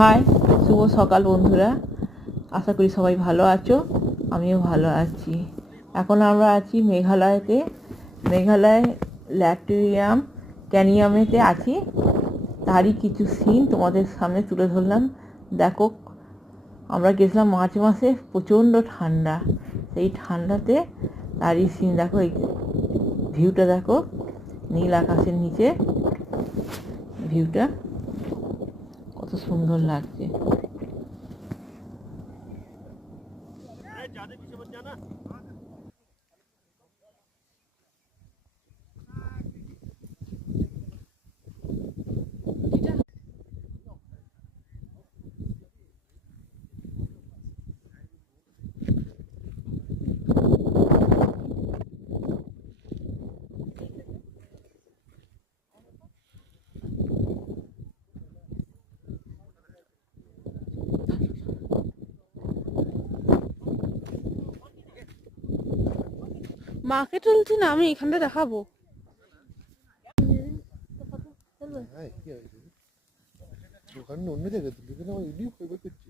High, শুভ সকাল বন্ধুরা। আশা করি সবাই ভালো আছো, আমিও ভালো আছি। এখন আমরা আছি মেঘালয়তে। মেঘালয় ল্যাটেরিয়াম ক্যানিয়ামেতে আছি। তারই কিছু সিন তোমাদের সামনে তুলে ধরলাম। দেখো, আমরা গেছিলাম মার্চ মাসে, প্রচণ্ড ঠান্ডা। সেই ঠান্ডাতে তারই সিন দেখো, এই ভিউটা দেখো, নীল আকাশের নিচে ভিউটা কত সুন্দর লাগছে। মাকে তুলছি না, আমি এখানটা দেখাবো। হ্যাঁ কি হয়েছে ওখানে অন্য জায়গায় তুলছি, কিন্তু আমার ইউনিক হয়ে করছি